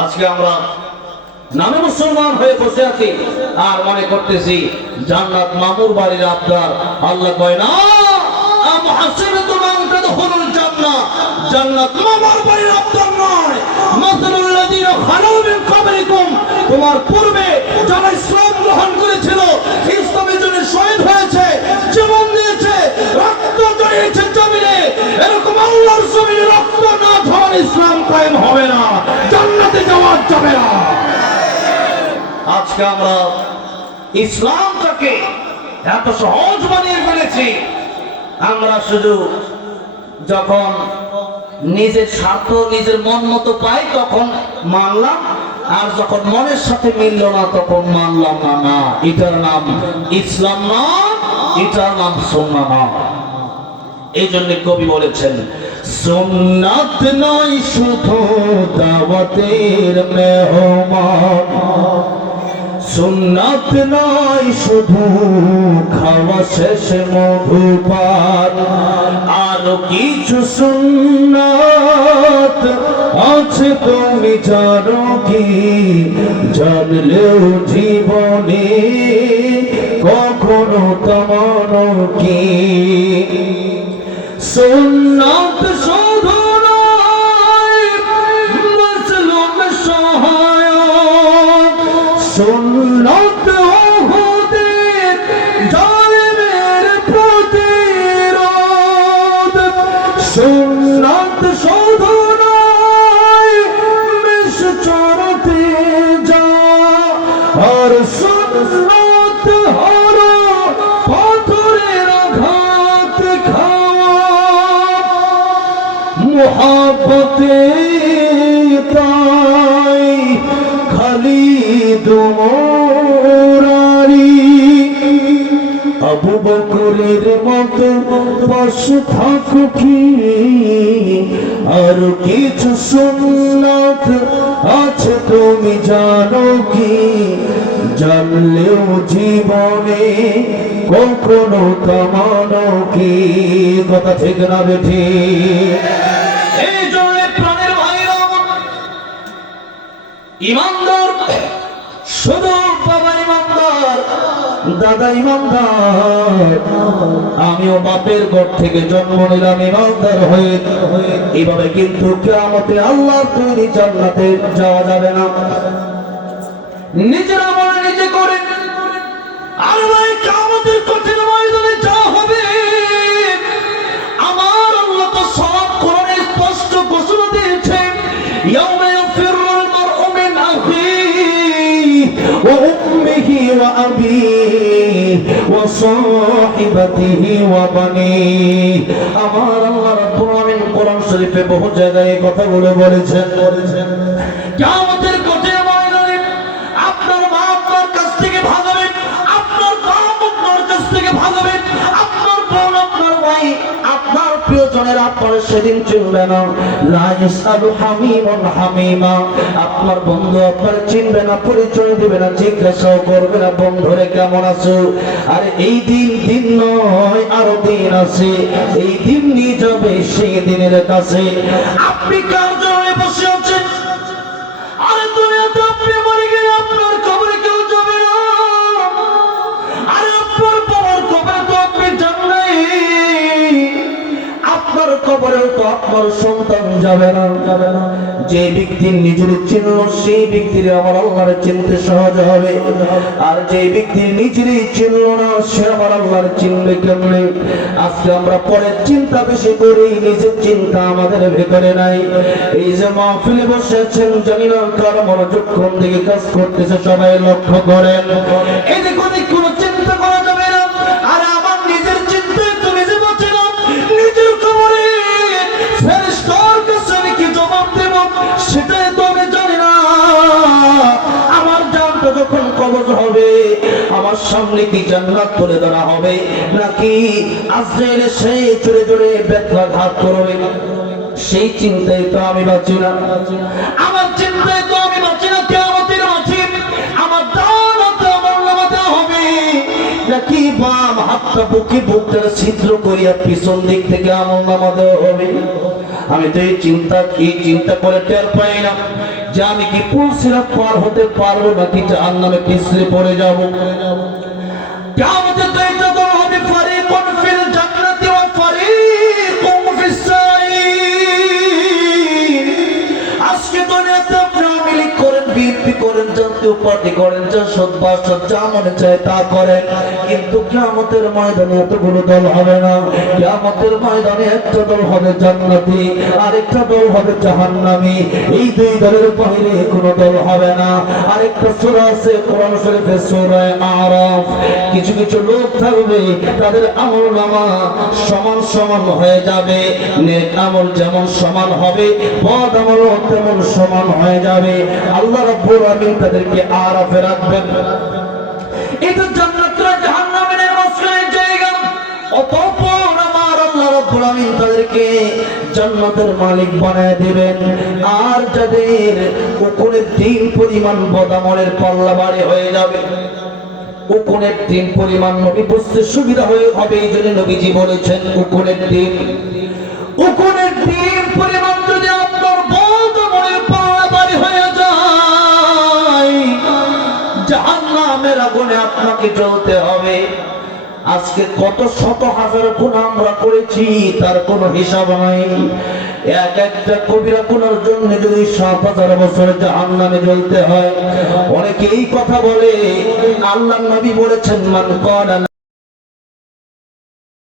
আজকে আমরা নামে মুসলমান হয়ে বসে আছি আর মনে করতেছি জান্নাত মামুর বাড়ির আবদার। আল্লাহ কয় না, আম হাসিবতুম আন তাদখুলুল জান্নাহ, জান্নাত মামুর বাড়ির আবদার নয়। মাসালুল লাযিনা খালু মিন ক্বাবলিকুম, তোমার পূর্বে যারা ইসলাম গ্রহণ করেছিল, ইসলামের জন্য শহীদ হয়েছে, জীবন দিয়েছে, রক্ত ঝরিয়েছে জমিনে, এরকম আল্লাহর জমিনে রক্ত না ঝরালে ইসলাম কায়েম হবে না, জান্নাতে যাওয়া যাবে না। আজকে আমরা ইসলামটাকে এত সহজ বানিয়ে ফেলেছি। আমরা শুধু যখন নিজের স্বার্থ নিজের মন মতো পাই তখন মানলাম, আর যখন মনের সাথে মিলল না তখন মানলাম না। না, এটার নাম ইসলাম না, এটার নাম সুন্নাহ না। এই জন্য কবি বলেছেন, সুন্নাত নয় শুধু দাওয়াতের মেহমান, সুন্নাত নয় শুধু খাওয়া শেষে মধুপান, আরো কিছু সুন্নাত আছে তুমি জানো কি, জানলেও জীবনে কখনো তেমন কি। সুন্নাত শুধু নয় মাসলুম সহায়ক, সুন্নাত উহুদের জালিমের প্রতিরোধ, সুন্নাত শুধু নয় মিশ চড়তে যা, আর সুন্নাত হলো পাথরের আঘাত খাওয়া। মুহাব্বতে তাই খালিদ মোরারি, আবু বকরের মতো পাশে থাকো কি, আর কিছু সুন্নাত আছে তুমি জানো কি, জানলেও জীবনে কখনো কামানো কি। কথা ঠিক না বেঠি? এই জন্য প্রাণের ভাইরা, ইমানদার শুধু বাবা ইমানদার, দাদা ইমানদার, আমিও বাপের ঘর থেকে জন্ম নিলাম ইমানদার হয়ে, এইভাবে কিন্তু কিয়ামতে আল্লাহর তৈরি জান্নাতে যাওয়া যাবে না। নিজের আমল নিজে করে, আর ভাই কিয়ামতের কঠিন ময়দানে যা হবে, আমার আল্লাহ তো সব কোরআনে স্পষ্ট ঘোষণা দিয়েছেন, ইয়াউমা ইয়াফিরুল মারউ মিন আখিহি ওয়া উম্মিহি ওয়া আবিহি ওয়া সাহিবাতিহি ওয়া বানিহি। আমার আল্লাহ রাব্বুল আলামিন কোরআন শরীফে বহু জায়গায় এই কথাগুলো বলেছেন। কিয়ামতের কঠিন ময়দানে আপনার মা আপনার কাছ থেকে ভাগাবে, আপনার বাপ আপনার কাছ থেকে ভাগাবে, আপনার বোন আপনার ভাই আপনার প্রিয়জনের আপনার সেদিন চিনবে না। লা ইয়াসআলু হামিমুন হামিমা, আপনার বন্ধু আপনার চিনবে না, পরিচয় দিবে না, জিজ্ঞাসাও করবে না বন্ধুরে কেমন আছো। আর এই দিন নয়, আরো দিন আছে, এই দিন নিয়ে যাবে সেই দিনের কাছে। আপনি কার জন্য বসে আছেন? আরে দুনিয়াতে আপনি মরে গেলে আপনার কবরে কেউ যাবে না, আরে আপনার বাবার কবরে তো আপনি যান নাই, আপনার কবরেও তো আপনার সন্তান যাবে না। যে ব্যক্তি নিজের চিনল সেই ব্যক্তির আমার আল্লাহর চিনতে সহজ হবে, আর যে ব্যক্তি নিজেরই চিনল না সে আমার আল্লাহর চিনবে কেমনে? আজকে আমরা পরের চিন্তা বেশি করি, নিজের চিন্তা আমাদের ভেতরে নাই। এই যে মাহফিলে বসে আছেন, জানি না কার মনোযোগ কোন দিকে কাজ করতেছে, সবাই লক্ষ্য করেন। এদিক ওদিক কোনো চিন্তা করা যাবে না। আর আমার নিজের চিন্তায় তো নিজে বাঁচে না, নিজের কবরে ফেরেশতার কাছে আমি কি জবাব দেব সেটাই তো আমি জানি না। আমার জানটা যখন কবজ হবে, আমার সামনে কি জান্নাত তুলে ধরা হবে, নাকি আজরাইল এসে জোরে জোরে বেত্রাঘাত করবে, সেই চিন্তায় তো আমি বাঁচি না। আমার চিন্তায় তো আমি বাঁচি না। কিয়ামতের মাঝে আমার দাওয়াত আমার নামাতে হবে, নাকি বাম হাতটা বুকে বুকটা ছিদ্র করিয়া পিছন দিক থেকে আমল নামা দেওয়া হবে? আমি তো এই চিন্তা করে টের পাই না। যে আমি কি পুল সিরাত পার হতে পারবো নাকি জাহান্নামে পিছলে পড়ে যাব। কিয়ামতে দুইটা দল হবে, ফারিকুন ফিল জান্নাতি ওয়া ফারিকুন ফিস সাঈর। আজকে দুনিয়াতে আপনি আওয়ামী করেন, বিএনপি করেন, জাতীয় পার্টি করেন, যা সৎ যা মনে চায় তা করেন, কিন্তু কিয়ামতের ময়দানে এতগুলো দল হবে না। কিয়ামতের ময়দানে একটা দল হবে জান্নাতি, আরেকটা দল হবে জাহান্নামী। এই দুই দলের বাইরে কোনো দল হবে না। আরেকটা সূরা আছে কোরআন শরীফের সূরা আরাফ, কিছু কিছু লোক থাকবে তাদের আমলনামা সমান সমান হয়ে যাবে। নেক আমল যেমন সমান হবে, বদ আমলও তেমন সমান হয়ে যাবে। আল্লাহ রাব্বুল আলামিন তাদেরকে আরাফে রাখবেন। এটা জান্নাতের জাহান্নামের মাঝখানে জায়গা। অতঃপর আমার আল্লাহ রাব্বুল আলামিন তাদেরকে জান্নাতের মালিক বানায় দিবেন। আর যাদের উকুনের 3 পরিমাণ বদামলের পাল্লা ভারী হয়ে যাবে, উকুনের 3 পরিমাণ, নবী বুঝতে সুবিধা হবে, এই জন্য নবীজি বলেছেন উকুনের 3 পরিমাণ যদি আপনার বদামলের পাল্লা ভারী হয়ে যায়, জাহান্নামের আগুনে আপনাকে জ্বলতে হবে। আজকে কত শত হাজার গুনাহ আমরা করেছি তার কোনো হিসাব নাই। এক একটা কবিরা গুনার জন্য যদি ৭,০০০ বছর জাহান্নামে জ্বলতে হয়। অনেকে এই কথা বলে, আল্লাহর নবী বলেছেন মান কানা